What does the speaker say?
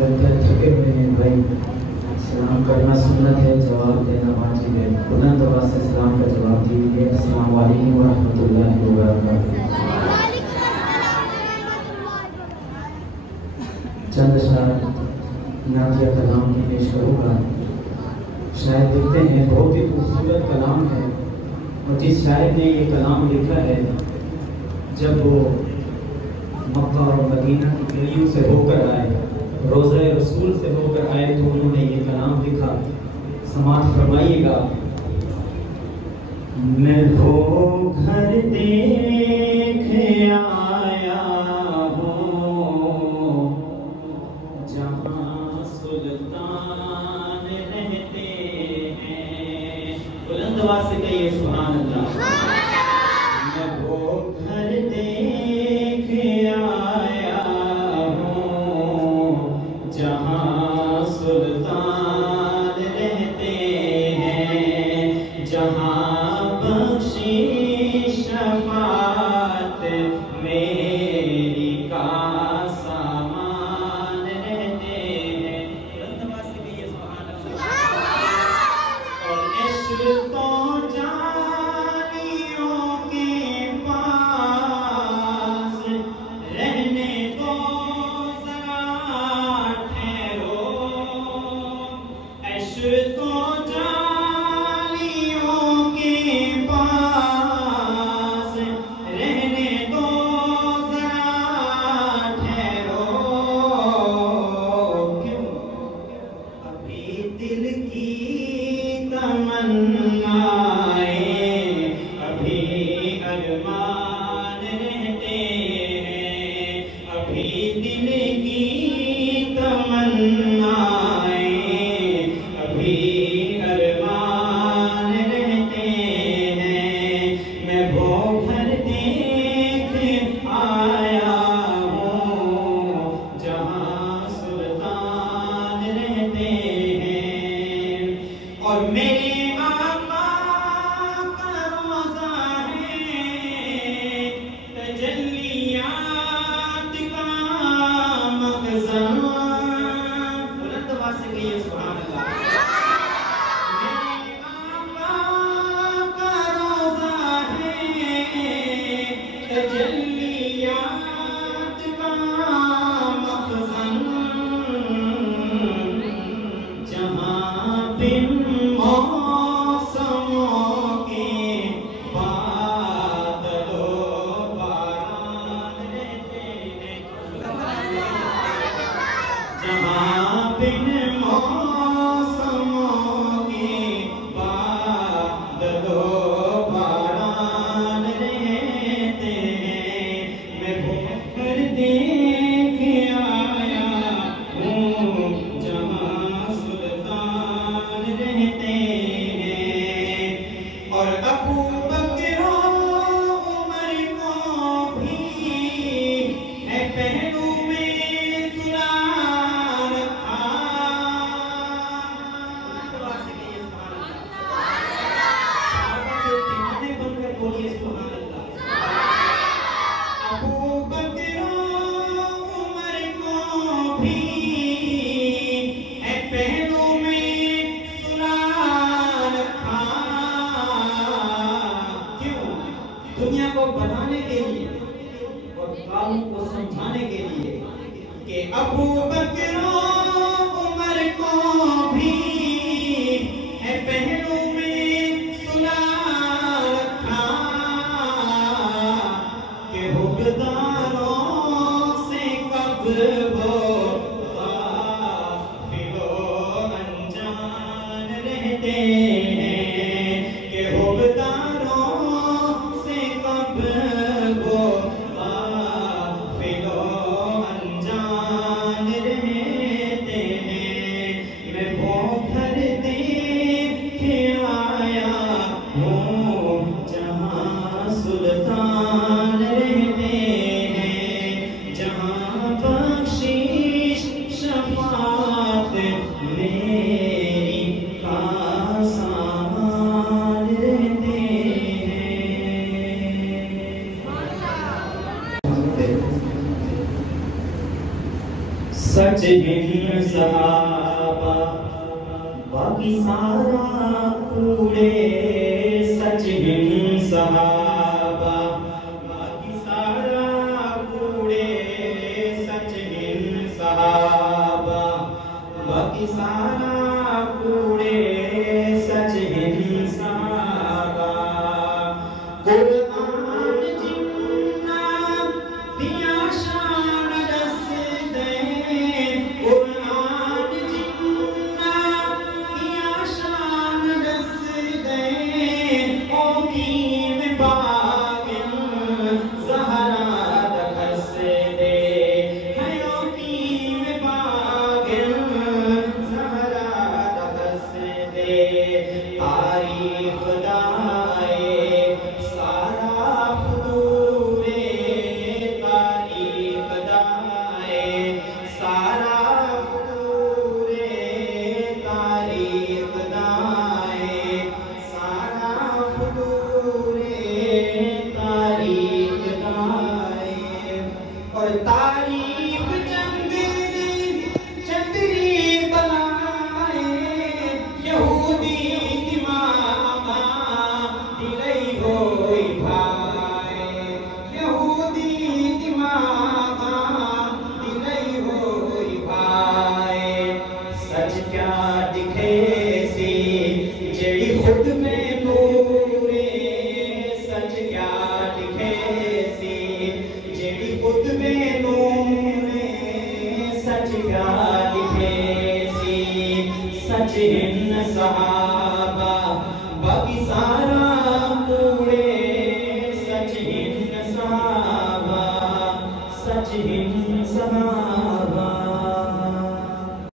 लगता है थके हुए हैं भाई। सलाम करना सुन्नत है, जवाब देना वाजिब है। बुलंद आवाज़ से सलाम का जवाब दीजिए। अस्सलाम वालेकुम व रहमतुल्लाहि व बरकातुहू। चंद शायर नातिया कलाम की पेश करूँगा। शायद देखते हैं बहुत ही खूबसूरत कलाम है, और जिस शायर ने ये कलाम लिखा है, जब वो मक्का और मदीना की गलियों से होकर आए, रोज़ा रसूल से होकर आए, तो उन्होंने ये कलाम लिखा। समाअत फरमाइएगा। मैं वो घर देख आया हूँ जहाँ सुल्तान रहते हैं। बुलंद आवाज़ से कहिए सुभान अल्लाह। मैं वो घर देख आया हूँ जहाँ सुल्तान रहते हैं, जहाँ बख्शी शफात मेरी का सामान रहते हैं। और इश्क तो जानियों के पास रहने दो जरा ठहरो। इश्क तो जानियों के पास रहने दो जरा ठहरो। क्यों? अभी दिल की तमन्नाएं, अभी अरमान रहते हैं, अभी दिल की तमन्नाएं, अभी अरमान रहते हैं। मैं वो घर देख आया हूँ जहाँ सुल्तान रहते हैं, और मेरे आका का रोज़ा है तजल्लियात का मखज़न। बुलंद आवाज़ से कहिए सुभान अल्लाह। मेरे आका का रोज़ा है तजल्लियात का मखज़न, जहाँ बिन मौसमों के बादलों बारान रहते हैं, जहाँ बिन मौसमों के बादलों बारान रहते हैं। मैं वो घर देख आया हूँ जहाँ सुल्तान रहते हैं, और अबू बकर उमर को भी है पहलू में सुला रखा। साहबा के दीवाने बनकर बोलिए सुभान अल्लाह। अबू बकर उमर को भी है पहलू में सुला रखा। क्यों? दुनिया को बनाने के लिए और कानून को समझाने के लिए कि अबू बकर उमर को भी है पहलू में सुला रखा, कि हुक्मदारों से कब वो गाफिलो अनजान रहते हैं, कि हुक्मदारों से कब वो गाफिलो अनजान रहते हैं। सच हिन सहाबा बाकी सारा कूड़े, सच हिन सहाबा बाकी सारा कूड़े, सच हिन सहाबा बाकी सारा कूड़े, सच हिन सहाबा। कुरान जिन्ना दिया शान रस दे, कुरान जिन्ना दिया शान रस दे, ओ कीम बागिन ज़हरा रखस दे, है ओ कीम बागिन ज़हरा रखस दे। तारीफ दाए सारा फुदूरे, तारीफ दाए सारा फुदूरे, तारीफ दाए सारा फुदूरे, तारीफ दाए। और तारीफ चंदरी बनाए, यहूदी दिमागा दिलई होई भाई, यहूदी दिमागा दिलई होई भाई। सच क्या दिखे सी जेड़ी खुद में नूरे, सच क्या दिखे सी जेड़ी खुद में नूरे, सच क्या दिखे सी सच हिन सहाबा बाकी सारा कूड़े, सच हिन सहाबा सच हिन सहाबा।